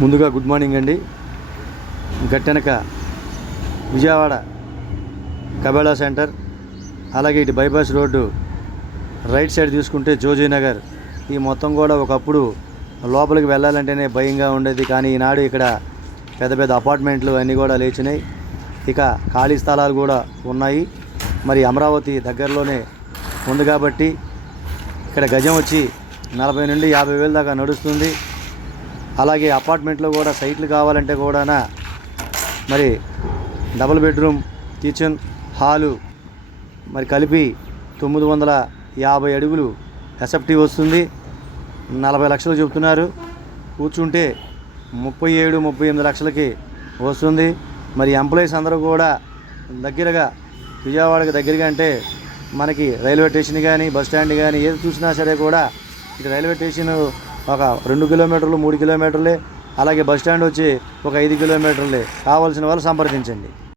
ముందుగా good morning అండి. గట్టెనక Vijayawada కబేళా centre, అలాగే ఇటు బైపాస్ రోడ్డు రైట్ సైడ్ తీసుకుంటే జోజీ నగర్. ఈ మొత్తం కూడా ఒకప్పుడు లోపలికి వెళ్ళాలంటేనే భయంగా ఉండేది, కానీ ఈనాడు ఇక్కడ పెద్ద పెద్ద అపార్ట్మెంట్లు అన్నీ కూడా లేచినాయి. ఇక ఖాళీ స్థలాలు కూడా ఉన్నాయి. మరి అమరావతి దగ్గరలోనే ఉంది కాబట్టి ఇక్కడ గజం వచ్చి 40 నుండి 50 వేల దాకా నడుస్తుంది. అలాగే అపార్ట్మెంట్లో కూడా సైట్లు కావాలంటే కూడా మరి డబుల్ బెడ్రూమ్, కిచెన్, హాలు మరి కలిపి 950 అడుగులు ఎస్ఎఫ్టీ వస్తుంది. 40 లక్షలు చెబుతున్నారు. కూర్చుంటే 37-38 లక్షలకి వస్తుంది. మరి ఎంప్లాయీస్ అందరూ కూడా దగ్గరగా, విజయవాడకి దగ్గరగా అంటే మనకి రైల్వే స్టేషన్ కానీ బస్ స్టాండ్ కానీ ఏది చూసినా సరే కూడా ఇటు రైల్వే స్టేషన్ ఒక 2 కిలోమీటర్లు 3 కిలోమీటర్లే, అలాగే బస్ స్టాండ్ వచ్చి ఒక 5 కిలోమీటర్లే. కావాల్సిన వాళ్ళు సంప్రదించండి.